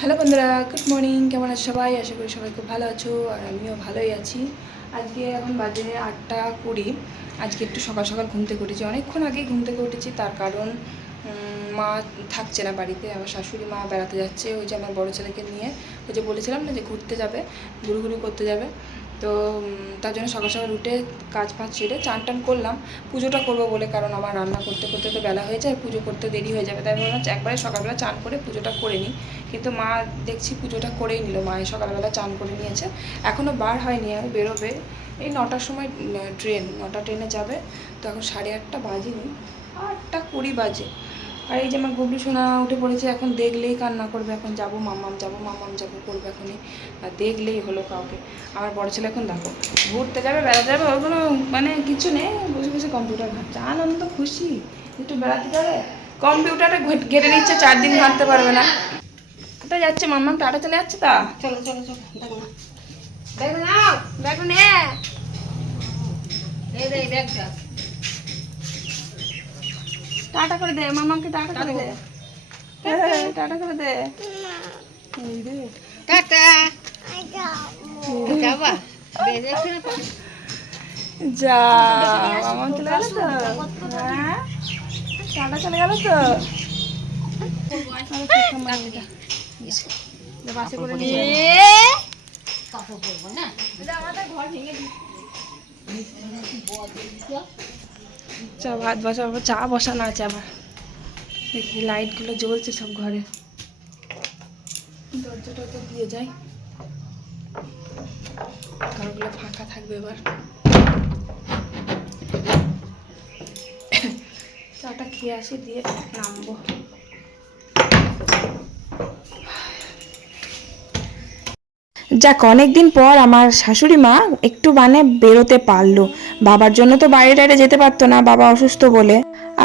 Hello বন্ধুরা, good morning. কেমন আছো সবাই? আশা করি সবাই খুব ভালো আছো, আর আমিও ভালোই আছি। আজকে এখন বাজে 8টা 20। আজকে একটু সকাল সকাল ঘুম থেকে উঠেছি, অনেকক্ষণ আগেই ঘুম থেকে উঠেছি। তার কারণ মা থাকছে না বাড়িতে, আমার শাশুড়ি মা বেড়াতে যাচ্ছে, ওই যে আমার বড়ো ছেলেকে নিয়ে। ওই যে বলেছিলাম না যে ঘুরতে যাবে, ঘুরঘুরি করতে যাবে। তো তার জন্য সকাল সকাল উঠে কাজ ফাজ ছেড়ে চান টান করলাম, পুজোটা করবো বলে। কারণ আমার রান্না করতে করতে তো বেলা হয়ে যায়, পুজো করতে দেরি হয়ে যাবে, তাই ভাবলাম একবারে সকালবেলা চান করে পুজোটা করে নিই। কিন্তু মা দেখছি পুজোটা করেই নিল, মায়ের সকালবেলা চান করে নিয়েছে, এখনও বার হয়নি, আর বেরোবে এই 9টার সময়। ট্রেন 9টা ট্রেনে যাবে, তো এখন 8:30 বাজেনি, 8টা 20 বাজে। আর এই যে আমার গুবলু সোনা উঠে পড়েছে, এখন দেখলেই কান্না করবে, এখন যাবো মাম্মাম যাবো মাম্মাম যাবো করবে এখনই, আর দেখলেই হলো কাউকে। আমার বড় ছেলে এখন দেখো ঘুরতে যাবে, বেড়াতে যাবে, ওর কোনো মানে কিছু নেই, বসে বসে কম্পিউটার ঘাঁটছে, আনন্দ খুশি, একটু বেড়াতে যাবে, কম্পিউটারটা ঘেটে নিচ্ছে, 4 দিন ঘাঁটতে পারবে না। কোথায় যাচ্ছে মাম্মাম? টাটা চলে যাচ্ছে তা? চলো চলো চলো, দেখো না, দেখো না, দেখো নে, এই ব্যাগটা টাটা করে দে, মামাকে টাটা করে দে, টাটা করে দে, টাটা যাবা, যা মামা চলে গেল তো, হ্যাঁ টাটা চলে গেল তো, বাসে করে নিয়ে চা ভাত বসাবো, চা বসানো আছে আবার, দেখি লাইটগুলো জ্বলছে সব ঘরে, দরজা টরজা দিয়ে যাই, ঘরগুলো ফাঁকা থাকবে এবার। চাটা খেয়ে আসি, দিয়ে নামবো। যাক, অনেকদিন পর আমার শাশুড়ি মা একটু মানে বেরোতে পারলো। বাবার জন্য তো বাইরে টাইরে যেতে পারতো না, বাবা অসুস্থ বলে।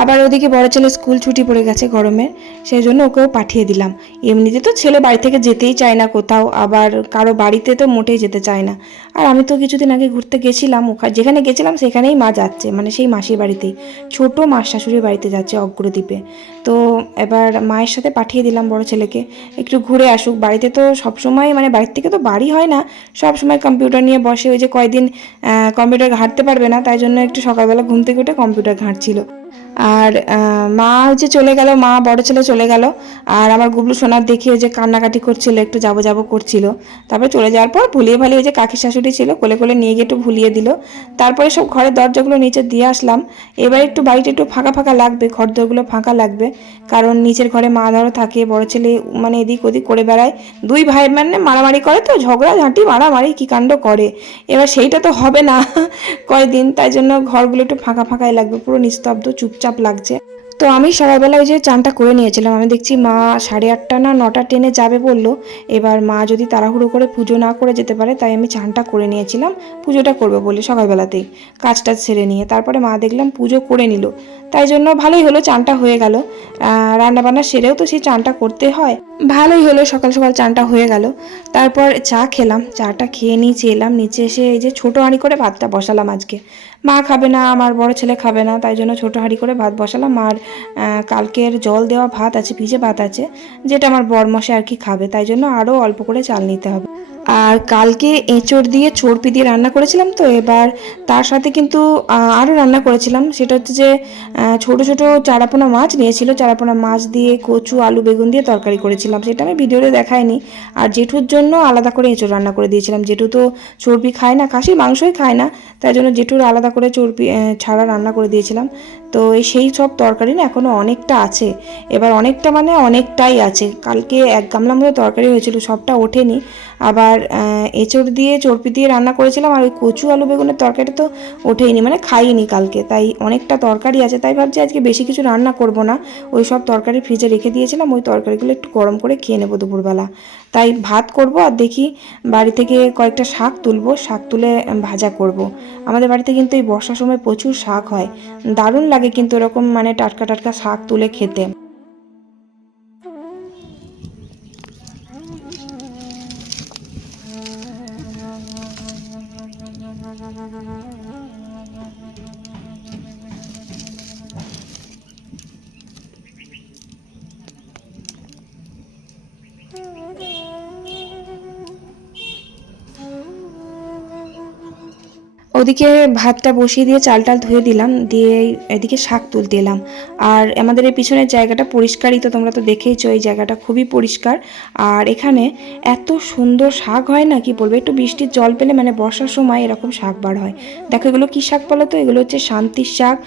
আবার ওদিকে বড় ছেলে স্কুল ছুটি পড়ে গেছে গরমের, সেই জন্য ওকেও পাঠিয়ে দিলাম। এমনিতে তো ছেলে বাড়ি থেকে যেতেই চায় না কোথাও, আবার কারো বাড়িতে তো মোটেই যেতে চায় না। আর আমি তো কিছুদিন আগে ঘুরতে গেছিলাম, যেখানে গেছিলাম সেখানেই মা যাচ্ছে, মানে সেই মাসির বাড়িতেই, ছোট মা শাশুড়ির বাড়িতে যাচ্ছে অগ্রদ্বীপে। তো এবার মায়ের সাথে পাঠিয়ে দিলাম বড় ছেলেকে, একটু ঘুরে আসুক। বাড়িতে তো সবসময় মানে বাড়ির থেকে তো বাড়ি হয় না, সব সময় কম্পিউটার নিয়ে বসে, ওই যে কয়দিন কম্পিউটার ঘাঁটতে পারবে না, তাই জন্য একটু সকালবেলা ঘুম থেকে উঠে কম্পিউটার ঘাঁটছিল। আর মা হচ্ছে চলে গেল, মা বড় ছেলে চলে গেল, আর আমার গুবলু সোনার দেখি ওই যে কান্নাকাটি করছিল, একটু যাবো যাবো করছিল। তারপরে চলে যাওয়ার পর ভুলিয়ে ভালিয়ে ওই যে কাকি শাশুড়ি ছিল, কোলে কোলে নিয়ে গিয়ে একটু ভুলিয়ে দিল। তারপরে সব ঘরের দরজাগুলো নিচে দিয়ে আসলাম। এবার একটু বাড়িটা একটু ফাঁকা ফাঁকা লাগবে, ঘর দরগুলো ফাঁকা লাগবে, কারণ নিচের ঘরে মা ধরো থাকে, বড় ছেলে মানে এদিক ওদিক করে বেড়ায়, দুই ভাই মানে মারামারি করে, তো ঝগড়া ঝাঁটি মারামারি কী কাণ্ড করে, এবার সেইটা তো হবে না কয়দিন, তাই জন্য ঘরগুলো একটু ফাঁকা ফাঁকাই লাগবে, পুরো নিস্তব্ধ চুপচাপ লাগছে। তো আমি সকালবেলা ওই যে চানটা করে নিয়েছিলাম, আমি দেখছি মা 8:30 না 9টা ট্রেনে যাবে বললো। এবার মা যদি তাড়াহুড়ো করে পুজো না করে যেতে পারে, তাই আমি চানটা করে নিয়েছিলাম, পুজোটা করবে বলে সকালবেলাতেই কাজটা সেরে নিয়ে। তারপরে মা দেখলাম পুজো করে নিল, তাই জন্য ভালোই হলো, চানটা হয়ে গেল। রান্নাবান্না সেরেও তো সেই চানটা করতে হয়, ভালোই হলো, সকাল সকাল চানটা হয়ে গেল। তারপর চা খেলাম, চাটা খেয়ে নিচে এলাম, নিচে এসে এই যে ছোটো হাঁড়ি করে ভাতটা বসালাম। আজকে মা খাবে না, আমার বড় ছেলে খাবে না, তাই জন্য ছোটো হাঁড়ি করে ভাত বসালাম। আর কালকের জল দেওয়া ভাত আছে, ভিজে ভাত আছে, যেটা আমার বরমশাই আর কি খাবে, তাই জন্য আরও অল্প করে চাল নিতে হবে। আর কালকে এঁচড় দিয়ে চর্পি দিয়ে রান্না করেছিলাম, তো এবার তার সাথে কিন্তু আরও রান্না করেছিলাম, সেটা হচ্ছে যে ছোট ছোট চারাপোনা মাছ নিয়েছিল, চারাপোনা মাছ দিয়ে কচু আলু বেগুন দিয়ে তরকারি করেছিলাম, সেটা আমি ভিডিওতে দেখাইনি। আর জেঠুর জন্য আলাদা করে এঁচড় রান্না করে দিয়েছিলাম, জেঠু তো চর্বি খায় না, খাসির মাংসই খায় না, তাই জন্য জেঠুর আলাদা করে চর্বি ছাড়া রান্না করে দিয়েছিলাম। তো সেই সব তরকারি না এখনও অনেকটা আছে, এবার অনেকটা মানে অনেকটাই আছে, কালকে 1 গামলা মতো তরকারি হয়েছিল, সবটা ওঠেনি। আবার এঁচড় দিয়ে চর্পি দিয়ে রান্না করেছিলাম, আর ওই কচু আলু বেগুনের তরকারিটা তো ওঠেইনি, মানে খাইনি কালকে, তাই অনেকটা তরকারি আছে, তাই ভাবছি আজকে বেশি কিছু রান্না করব না, ওই সব তরকারি ফ্রিজে রেখে দিয়েছিলাম, ওই তরকারিগুলো একটু গরম করে খেয়ে নেবো দুপুরবেলা। তাই ভাত করব, আর দেখি বাড়ি থেকে কয়েকটা শাক তুলবো, শাক তুলে ভাজা করব। আমাদের বাড়িতে কিন্তু এই বর্ষার সময় প্রচুর শাক হয়, দারুণ লাগে কিন্তু এরকম মানে টাটকা টাটকা শাক তুলে খেতে। ওদিকে ভাতটা বসিয়ে দিয়ে চাল টাল ধুয়ে দিলাম, দিয়ে এদিকে শাক তুলতে এলাম। আর আমাদের এই পিছনের জায়গাটা পরিষ্কারই, তো তোমরা তো দেখেইছো এই জায়গাটা খুবই পরিষ্কার। আর এখানে এত সুন্দর শাক হয় না কি বলবো, একটু বৃষ্টির জল পেলে মানে বর্ষার সময় এরকম শাক বার হয়। দেখো এগুলো কী শাক বলো তো, এগুলো হচ্ছে শান্তির শাক।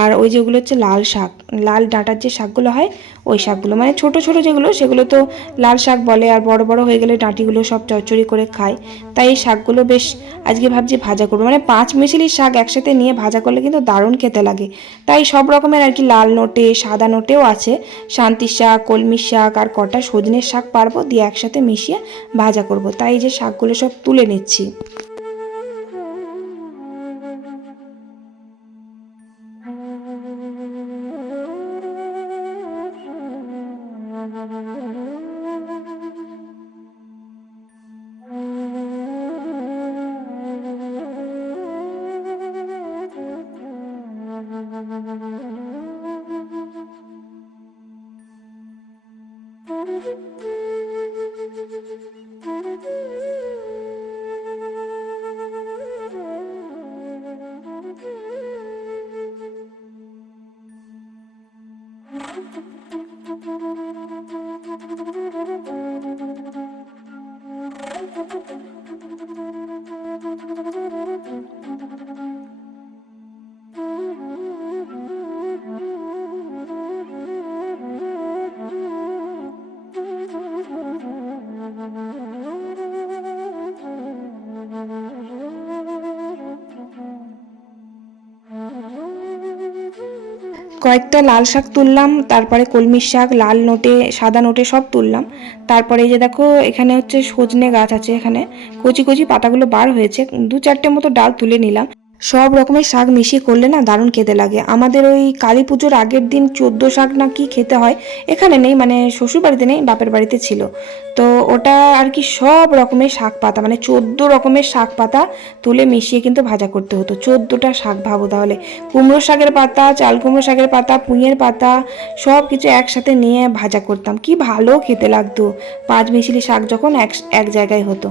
আর ওই যেগুলো হচ্ছে লাল শাক, লাল ডাঁটার যে শাকগুলো হয় ওই শাকগুলো, মানে ছোট ছোট যেগুলো সেগুলো তো লাল শাক বলে, আর বড় বড় হয়ে গেলে ডাঁটিগুলো সব চচ্চড়ি করে খায়। তাই এই শাকগুলো বেশ আজকে ভাবছি ভাজা করবো, মানে 5 মিশালি শাক একসাথে নিয়ে ভাজা করলে কিন্তু দারুণ খেতে লাগে। তাই সব রকমের আর কি, লাল নোটে সাদা নোটেও আছে, শান্তির শাক, কলমির শাক আর কটা সজনের শাক পারবো, দিয়ে একসাথে মিশিয়ে ভাজা করব। তাই এই যে শাকগুলো সব তুলে নিচ্ছি। কয়েকটা লাল শাক তুললাম, তারপরে কলমির শাক, লাল নোটে সাদা নোটে সব তুললাম। তারপরে এই যে দেখো এখানে হচ্ছে সজনে গাছ আছে, এখানে কচি কচি পাতাগুলো বার হয়েছে, 2-4টে মতো ডাল তুলে নিলাম। সব রকমের শাক মিশিয়ে করলে না দারুণ খেতে লাগে। আমাদের ওই কালী পুজোর আগের দিন 14 শাক না কি খেতে হয়, এখানে নেই, মানে শ্বশুর বাড়িতে নেই, বাপের বাড়িতে ছিল। তো ওটা আর কি সব রকমের শাক পাতা, মানে 14 রকমের শাক পাতা তুলে মিশিয়ে কিন্তু ভাজা করতে হতো। 14টা শাক, ভাবো তাহলে। কুমড়ো শাকের পাতা, চাল কুমড়ো শাকের পাতা, পুঁইয়ের পাতা সব কিছু একসাথে নিয়ে ভাজা করতাম, কি ভালো খেতে লাগতো। 5 মিশালি শাক যখন এক এক জায়গায় হতো।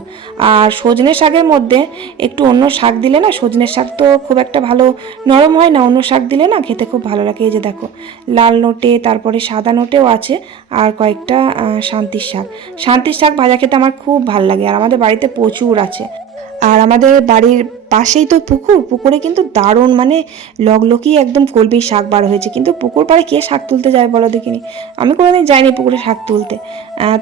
আর সজনে শাকের মধ্যে একটু অন্য শাক দিলে না, সজনের শাক তো খুব একটা ভালো নরম হয় না, অন্য শাক দিলে না খেতে খুব ভালো লাগে। এই যে দেখো লাল নোটে, তারপরে সাদা নোটেও আছে, আর কয়েকটা শান্তির শাক। শান্তির শাক ভাজা খেতে আমার খুব ভালো লাগে, আর আমাদের বাড়িতে প্রচুর আছে। আর আমাদের বাড়ির পাশেই তো পুকুর, পুকুরে কিন্তু দারুণ মানে লগলকিয়ে একদম কলমির শাক বার হয়েছে। কিন্তু পুকুর পাড়ে কে শাক তুলতে যায় বলো দেখিনি, আমি কোনোদিন যাইনি পুকুরে শাক তুলতে।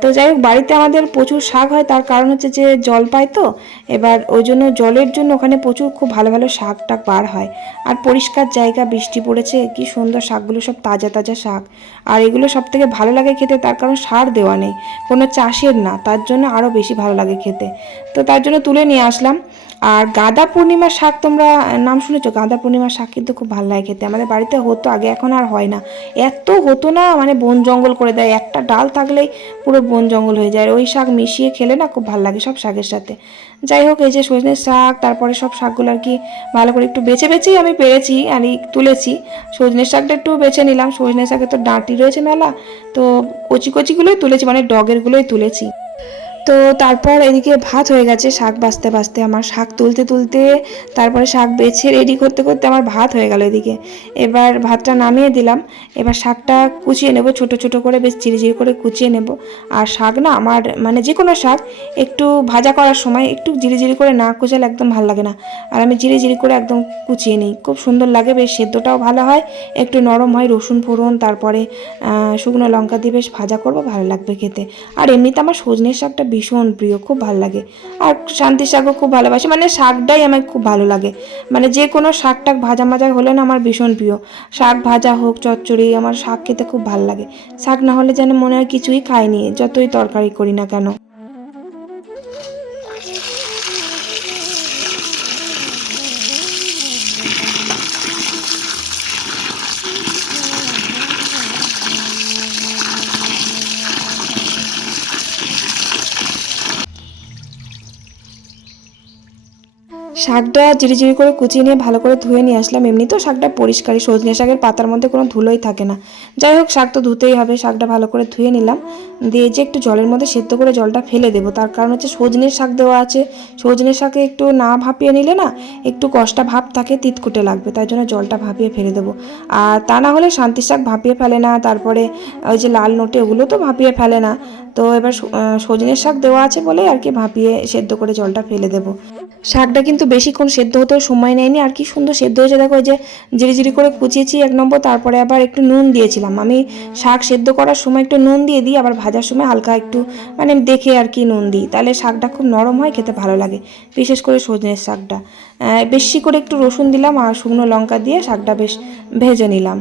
তো যাই হোক, বাড়িতে আমাদের প্রচুর শাক হয়, তার কারণ হচ্ছে যে জল পায় তো, এবার ওই জন্য জলের জন্য ওখানে প্রচুর খুব ভালো ভালো শাক টাক বার হয়। আর পরিষ্কার জায়গা, বৃষ্টি পড়েছে, কি সুন্দর শাকগুলো, সব তাজা তাজা শাক। আর এগুলো সব থেকে ভালো লাগে খেতে, তার কারণ সার দেওয়া নেই, কোনো চাষের না, তার জন্য আরও বেশি ভালো লাগে খেতে। তো তার জন্য তুলে নিয়ে আসলাম। আর গাঁদা পূর্ণিমার শাক, তোমরা নাম শুনেছো? গাঁদা পূর্ণিমার শাক কিন্তু খুব ভালো লাগে খেতে, আমাদের বাড়িতে হতো আগে, এখন আর হয় না। এত হতো না, মানে বন জঙ্গল করে দেয়, একটা ডাল থাকলেই পুরো বন জঙ্গল হয়ে যায়। ওই শাক মিশিয়ে খেলে না খুব ভালো লাগে সব শাকের সাথে। যাই হোক, এই যে সজনের শাক, তারপরে সব শাকগুলো আর কি ভালো করে একটু বেছে বেছেই আমি পেরেছি আর তুলেছি। সজনের শাকটা একটু বেছে নিলাম, সজনের শাকে তো ডাঁটি রয়েছে মেলা, তো কচি কচিগুলোই তুলেছি, মানে ডগেরগুলোই তুলেছি। তো তারপর এদিকে ভাত হয়ে গেছে, শাক বাছতে বাছতে আমার, শাক তুলতে তুলতে তারপরে শাক বেছে রেডি করতে করতে আমার ভাত হয়ে গেল এদিকে। এবার ভাতটা নামিয়ে দিলাম, এবার শাকটা কুচিয়ে নেব, ছোট ছোট করে বেশ চিড়ি করে কুচিয়ে নেব। আর শাক না আমার, মানে যে কোনো শাক একটু ভাজা করার সময় একটু জিরি করে না কুচালে একদম ভালো লাগে না। আর আমি জিরি করে একদম কুচিয়ে নিই, খুব সুন্দর লাগে, বেশ সেদ্ধটাও ভালো হয়, একটু নরম হয়, রসুন ফোড়ন তারপরে শুকনো লঙ্কা দিয়ে বেশ ভাজা করবো, ভালো লাগবে খেতে। আর এমনিতে আমার সজনের শাকটা ভীষণ প্রিয়, খুব ভালো লাগে। আর শান্তির শাকও খুব ভালোবাসি, মানে শাকটাই আমার খুব ভালো লাগে। মানে যে কোনো শাক টাক ভাজা মাজা হলে না আমার ভীষণ প্রিয়। শাক ভাজা হোক, চচ্চড়ি, আমার শাক খেতে খুব ভালো লাগে। শাক না হলে যেন মনে হয় কিছুই খাইনি, যতই তরকারি করি না কেন। শাকটা জিরিজিরি করে কুচিয়ে নিয়ে ভালো করে ধুয়ে নিয়ে আসলাম। এমনিতেও শাকটা পরিষ্কারই, সজনে শাকের পাতার মধ্যে কোনো ধুলোই থাকে না। যাই হোক, শাক তো ধুতেই হবে। শাকটা ভালো করে ধুয়ে নিলাম, দিয়ে যে একটু জলের মধ্যে সেদ্ধ করে জলটা ফেলে দেবো। তার কারণ হচ্ছে সজনের শাক দেওয়া আছে, সজনের শাকে একটু না ভাপিয়ে নিলে না একটু কষ্টা ভাব থাকে, তিতকুটে লাগবে, তাই জন্য জলটা ভাপিয়ে ফেলে দেবো। আর তা না হলে শান্তির শাক ভাপিয়ে ফেলে না, তারপরে ওই যে লাল নোটে ওগুলো তো ভাপিয়ে ফেলে না। তো এবার সজনের শাক দেওয়া আছে বলেই আর কি ভাপিয়ে সেদ্ধ করে জলটা ফেলে দেবো। শাকটা কিন্তু বেশিক্ষণ সেদ্ধ হতেও সময় নেয়নি, আর কি সুন্দর সেদ্ধ হয়েছে দেখো। ওই যে জিরি করে কুচিয়েছি 1 নম্বর, তারপরে আবার একটু নুন দিয়েছিলাম। আমি শাক সেদ্ধ করার সময় একটু নুন দিয়ে দিই, আবার ভাজার সময় হালকা একটু মানে দেখে আর কি নুন দিই, তাহলে শাকটা খুব নরম হয়, খেতে ভালো লাগে, বিশেষ করে সজনের শাকটা। বেশি করে একটু রসুন দিলাম আর শুকনো লঙ্কা দিয়ে শাকটা বেশ ভেজে নিলাম।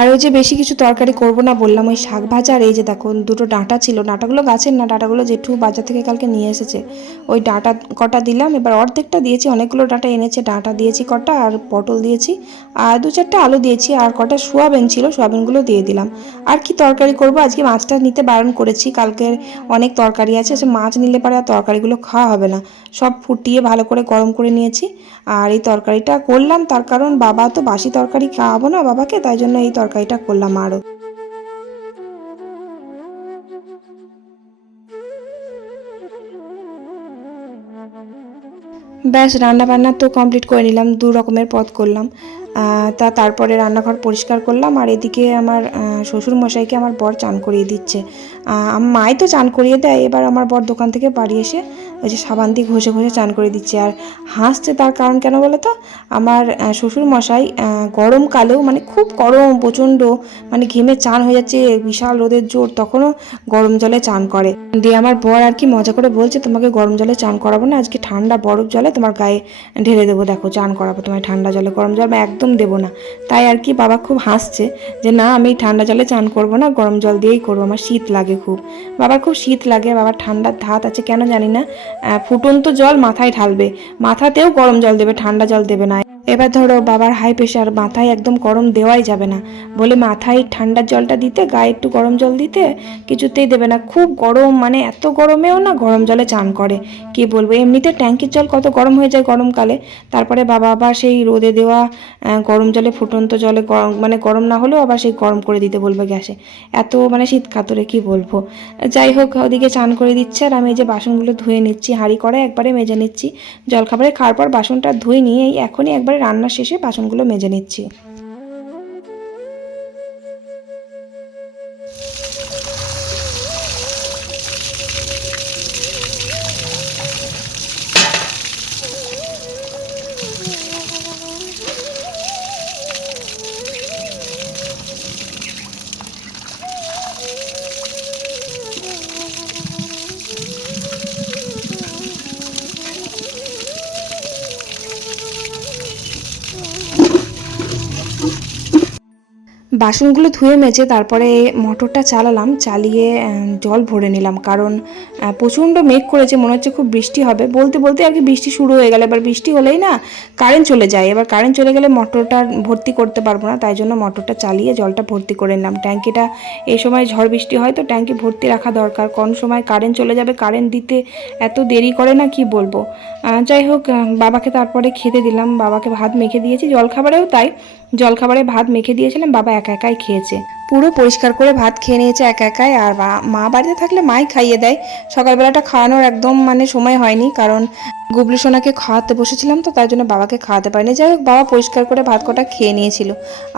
আর ওই যে বেশি কিছু তরকারি করব না বললাম, ওই শাক ভাজা আর এই যে দেখো দুটো ডাঁটা ছিল, ডাঁটাগুলো গাছের না, ডাঁটাগুলো জেঠু বাজার থেকে কালকে নিয়ে এসেছে, ওই ডাঁটা কটা দিলাম। এবার অর্ধেকটা দিয়েছি, অনেকগুলো ডাঁটা এনেছে, ডাঁটা দিয়েছি কটা, আর পটল দিয়েছি, আর 2-4টা আলু দিয়েছি, আর কটা সোয়াবিন ছিল, সোয়াবিনগুলো দিয়ে দিলাম। আর কি তরকারি করব, আজকে মাছটা নিতে বারণ করেছি, কালকের অনেক তরকারি আছে, সে মাছ নিলে পরে আর তরকারিগুলো খাওয়া হবে না। সব ফুটিয়ে ভালো করে গরম করে নিয়েছি। আর এই তরকারিটা করলাম তার কারণ বাবা তো বাসি তরকারি খাওয়াবো না বাবাকে, তাই জন্য এই তরকারিটা করলাম আরও। ব্যাস রান্না বান্না তো কমপ্লিট করে নিলাম, 2 রকমের পদ করলাম। তারপরে রান্নাঘর পরিষ্কার করলাম, আর এদিকে আমার শ্বশুর মশাইকে আমার বর চান করিয়ে দিচ্ছে। আমার মাই তো চান করিয়ে দেয়, এবার আমার বর দোকান থেকে বাড়ি এসে ওই যে সাবান দিয়ে ঘষে ঘষে চান করে দিচ্ছে। আর হাসছে তার কারণ কেন বলে তো, আমার শ্বশুর মশাই গরমকালেও মানে খুব গরম প্রচণ্ড, মানে ঘেমে চান হয়ে যাচ্ছে, বিশাল রোদের জোর, তখনও গরম জলে চান করে। দিয়ে আমার বর আর কি মজা করে বলছে, তোমাকে গরম জলে চান করাবো না, আজকে ঠান্ডা বরফ জলে তোমার গায়ে ঢেলে দেবো, দেখো চান করাবো তোমায় ঠান্ডা জলে, গরম জল একদম দেবো না। তাই আর কি বাবা খুব হাসছে যে না আমি ঠান্ডা জলে চান করবো না, গরম জল দিয়েই করবো, আমার শীত লাগে খুব। বাবার খুব শীত লাগে, বাবার ঠান্ডার ধাত আছে কেন জানি না, ফুটন্ত জল মাথায় ঢালবে, মাথাতেও গরম জল দেবে, ঠান্ডা জল দেবে না। এবার ধরো বাবার হাই প্রেশার, মাথায় একদম গরম দেওয়াই যাবে না, বলে মাথায় ঠান্ডার জলটা দিতে, গায়ে একটু গরম জল দিতে, কিছুতেই দেবে না। খুব গরম, মানে এত গরমেও না গরম জলে চান করে, কি বলবো, এমনিতে ট্যাঙ্কির জল কত গরম হয়ে যায় গরমকালে, তারপরে বাবা আবার সেই রোদে দেওয়া গরম জলে, ফুটন্ত জলে গরম মানে গরম না হলেও আবার সেই গরম করে দিতে বলবে গ্যাসে, এত মানে শীত কাতরে কি বলবো। যাই হোক, ওদিকে চান করে দিচ্ছে, আর আমি এই যে বাসনগুলো ধুয়ে নিচ্ছি, হাঁড়ি করে একবারে মেজে নিচ্ছি, জলখাবারে খাওয়ার পর বাসনটা ধুয়ে নিয়ে এখনই একবারে রান্নার শেষে বাসনগুলো মেজে নিচ্ছি। বাসনগুলো ধুয়ে মেজে তারপরে মোটরটা চালালাম, চালিয়ে জল ভরে নিলাম, কারণ প্রচণ্ড মেঘ করেছে, মনে হচ্ছে খুব বৃষ্টি হবে, বলতে বলতে আর কি বৃষ্টি শুরু হয়ে গেল। এবার বৃষ্টি হলেই না কারেন্ট চলে যায়, এবার কারেন্ট চলে গেলে মোটরটা ভর্তি করতে পারবো না, তাই জন্য মোটরটা চালিয়ে জলটা ভর্তি করে নিলাম। ট্যাঙ্কিটা এই সময় ঝড় বৃষ্টি হয় তো ট্যাঙ্কি ভর্তি রাখা দরকার, কোন সময় কারেন্ট চলে যাবে, কারেন্ট দিতে এত দেরি করে না কি বলবো। যাই হোক, বাবাকে তারপরে খেতে দিলাম, বাবাকে ভাত মেখে দিয়েছি, জলখাবারেও তাই, জলখাবারে ভাত মেখে দিয়েছিলাম, বাবা একা একাই খেয়েছে, পুরো পরিষ্কার করে ভাত খেয়ে নিয়েছে একা একাই। আর মা বাড়িতে থাকলে মাই খাইয়ে দেয়, সকালবেলাটা খাওয়ানোর একদম মানে সময় হয়নি, কারণ গুবলু সোনাকে খাওয়াতে বসেছিলাম তো, তাই জন্য বাবাকে খাওয়াতে পারিনি। যাই হোক, বাবা পরিষ্কার করে ভাত কটা খেয়ে নিয়েছিল।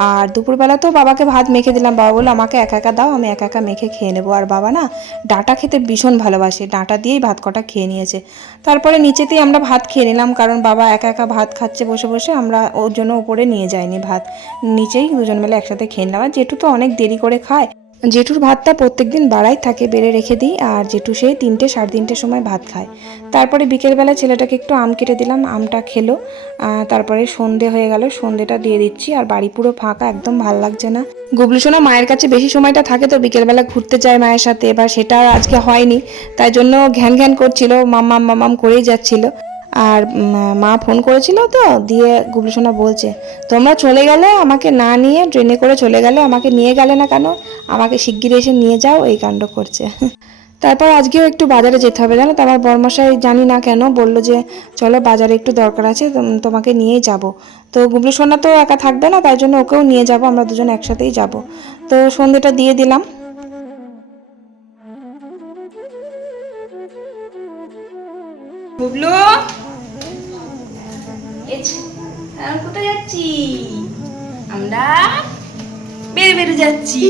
আর দুপুরবেলা তো বাবাকে ভাত মেখে দিলাম, বাবা বললো আমাকে একা একা দাও, আমি একা একা মেখে খেয়ে নেবো। আর বাবা না ডাঁটা খেতে ভীষণ ভালোবাসে, ডাঁটা দিয়েই ভাত কটা খেয়ে নিয়েছে। তারপরে নিচেতেই আমরা ভাত খেয়ে নিলাম, কারণ বাবা একা একা ভাত খাচ্ছে বসে বসে, আমরা ওর জন্য ওপরে নিয়ে যাইনি ভাত, নিচেই দুজন মিলে একসাথে খেয়ে নিলাম। আর জেঠু তো অনেক দেরি করে খায়, জেঠুর ভাতটা প্রত্যেকদিন বাড়াই থাকে, বেড়ে রেখে দিই, আর জেঠু সেই 3টে 3:30 সময় ভাত খায়। তারপরে বিকেলবেলা ছেলেটাকে একটু আম কেটে দিলাম, আমটা খেলো। তারপরে সন্ধে হয়ে গেল, সন্ধেটা দিয়ে দিচ্ছি, আর বাড়ি পুরো ফাঁকা, একদম ভাল লাগছে না। গুবলু সোনা মায়ের কাছে বেশি সময়টা থাকে তো বিকেলবেলা ঘুরতে যায় মায়ের সাথে, এবার সেটা আজকে হয়নি, তাই জন্য ঘ্যান ঘ্যান করছিল, মাম্মাম মাম্মাম করেই যাচ্ছিল। আর মা ফোন করেছিল তো, দিয়ে গুবলু সোনা বলছে তোমরা চলে গেলে আমাকে না নিয়ে, ট্রেনে করে চলে গেলে আমাকে নিয়ে গেলে না কেন, আমাকে শিগগির এসে নিয়ে যাও, এই কাণ্ড করছে। তারপর আজকেও একটু বাজারে যেতে হবে জানো তো, আমার বরমশাই জানি না কেন বলল যে চলো বাজারে একটু দরকার আছে, তোমাকে নিয়েই যাব। তো গুবলু সোনা তো একা থাকবে না, তাই জন্য ওকেও নিয়ে যাব, আমরা দুজন একসাথেই যাব। তো সন্ধেটা দিয়ে দিলাম। গুবলু, কোথায় যাচ্ছি আমরা? বের বের যাচ্ছি,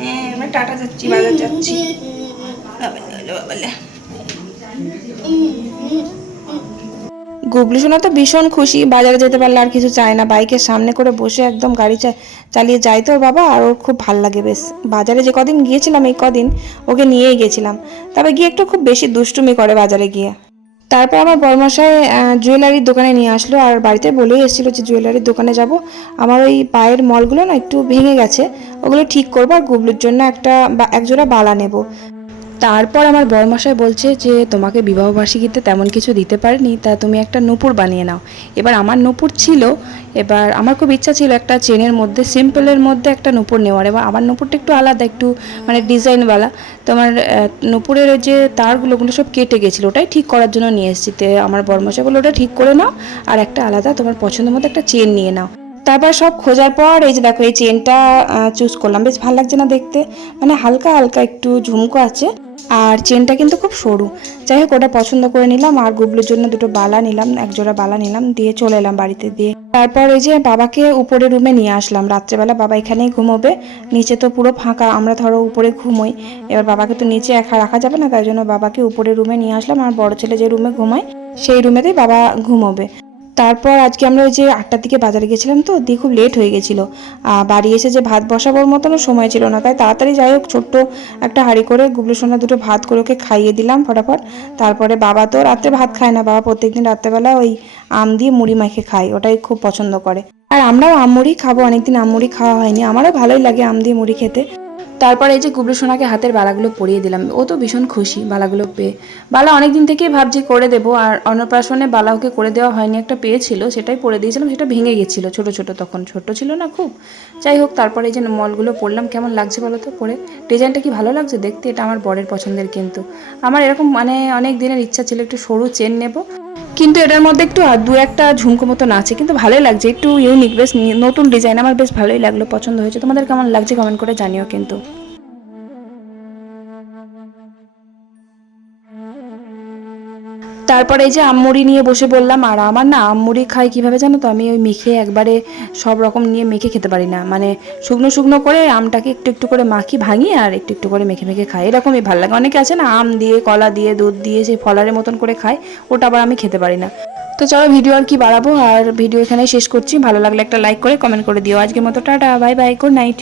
হ্যাঁ আমরা টাটা যাচ্ছি, বাজার যাচ্ছি। গুবলু সোনা তো ভীষণ খুশি, বাজারে যেতে পারলে আর কিছু চায় না, বাইকের সামনে করে বসে একদম গাড়ি চালিয়ে যায় তো ওর বাবা, আর ওর খুব ভাল লাগে বেশ। বাজারে যে কদিন গিয়েছিলাম এই কদিন ওকে নিয়েই গেছিলাম, তবে গিয়ে একটু খুব বেশি দুষ্টুমি করে বাজারে গিয়ে। তারপর আমার বরমশাই জুয়েলারির দোকানে নিয়ে আসলো, আর বাড়িতে বলেই এসেছিলো যে জুয়েলারির দোকানে যাব, আমার ওই পায়ের মলগুলো না একটু ভেঙে গেছে, ওগুলো ঠিক করবো, আর গুবলুর জন্য এক জোড়া বালা নেব। তারপর আমার বরমশাই বলছে যে তোমাকে বিবাহবার্ষিকীতে তেমন কিছু দিতে পারিনি, তা তুমি একটা নূপুর বানিয়ে নাও। এবার আমার নূপুর ছিল, এবার আমার খুব ইচ্ছা ছিল একটা চেনের মধ্যে, সিম্পলের মধ্যে একটা নূপুর নেওয়ার। এবার আমার নূপুরটা একটু আলাদা, একটু মানে ডিজাইনওয়ালা, তো আমার নূপুরের যে তারগুলো ওগুলো সব কেটে গেছিলো, ওটাই ঠিক করার জন্য নিয়ে এসেছি। তো আমার বরমশাই বললো ওটা ঠিক করে নাও, আর একটা আলাদা তোমার পছন্দের মতো একটা চেন নিয়ে নাও। তারপর সব খোঁজার পর এই যে দেখো এই চেনটা চুজ করলাম, বেশ ভালো লাগছে না দেখতে, মানে হালকা হালকা একটু ঝুমকো আছে, আর চেনটা কিন্তু খুব সরু। যাই হোক ওটা পছন্দ করে নিলাম, আর গুবলুর জন্য দুটো বালা নিলাম, এক জোড়া বালা নিলাম, দিয়ে চলে এলাম বাড়িতে। দিয়ে তারপর ওই যে বাবাকে উপরে রুমে নিয়ে আসলাম, রাত্রেবেলা বাবা এখানেই ঘুমোবে, নিচে তো পুরো ফাঁকা, আমরা ধরো উপরে ঘুমোই, এবার বাবাকে তো নিচে একা রাখা যাবে না, তাই জন্য বাবাকে উপরে রুমে নিয়ে আসলাম, আর বড় ছেলে যে রুমে ঘুমায় সেই রুমেতেই বাবা ঘুমোবে। তারপর আজকে আমরা ওই যে 8টার দিকে বাজারে গেছিলাম তো, দিয়ে খুব লেট হয়ে গেছিলো, বাড়ি এসে যে ভাত বসাবোর মতনও সময় ছিল না, তাই তাড়াতাড়ি যাই হোক ছোট্ট একটা হাঁড়ি করে গুবলু সোনা দুটো ভাত করে ওকে খাইয়ে দিলাম ফটাফট। তারপরে বাবা তো রাত্রে ভাত খায় না, বাবা প্রত্যেকদিন রাত্রেবেলা ওই আম দিয়ে মুড়ি মাখে খায়, ওটাই খুব পছন্দ করে, আর আমরাও আম মুড়ি খাবো, অনেকদিন আম মুড়ি খাওয়া হয়নি, আমারও ভালোই লাগে আম দিয়ে মুড়ি খেতে। তারপর এই যে গুবলু সোনাকে হাতের বালাগুলো পরিয়ে দিলাম, ও তো ভীষণ খুশি বালাগুলো পেয়ে। বালা অনেক দিন থেকেই ভাবছি করে দেবো, আর অন্নপ্রাশনে বালা ওকে করে দেওয়া হয়নি, একটা পেয়েছিল সেটাই পরে দিয়েছিলাম, সেটা ভেঙে গেছিলো ছোট ছোট, তখন ছোট ছিল না খুব। যাই হোক তারপরে এই যে মলগুলো পরলাম, কেমন লাগছে বলো তো পরে, ডিজাইনটা কি ভালো লাগছে দেখতে, এটা আমার বরের পছন্দের, কিন্তু আমার এরকম মানে অনেক দিনের ইচ্ছা ছিল একটু সরু চেন নেব, কিন্তু এটার মধ্যে একটু দু একটা ঝুমকো মতন আছে, কিন্তু ভালোই লাগছে, একটু ইউনিক, বেশ নতুন ডিজাইন, আমার বেশ ভালোই লাগলো, পছন্দ হয়েছে। তোমাদের কেমন লাগছে কমেন্ট করে জানিও কিন্তু। তারপরে এই যে আমমুড়ি নিয়ে বসে বললাম, আর আমার না আমমুড়ি খাই কীভাবে জানো তো, আমি ওই মেখে একবারে সব রকম নিয়ে মেখে খেতে পারি না, মানে শুকনো শুকনো করে আমটাকে একটু একটু করে মাখি ভাঙি, আর একটু একটু করে মেখে মেখে খাই, এরকমই ভালো লাগে। অনেকে আছে না আম দিয়ে কলা দিয়ে দুধ দিয়ে সেই ফলারের মতন করে খায়, ওটা আবার আমি খেতে পারি না। তো চলো ভিডিও আর কি বাড়াবো, আর ভিডিও এখানেই শেষ করছি, ভালো লাগলে একটা লাইক করে কমেন্ট করে দিও। আজকের মতো tata, bye bye, good night.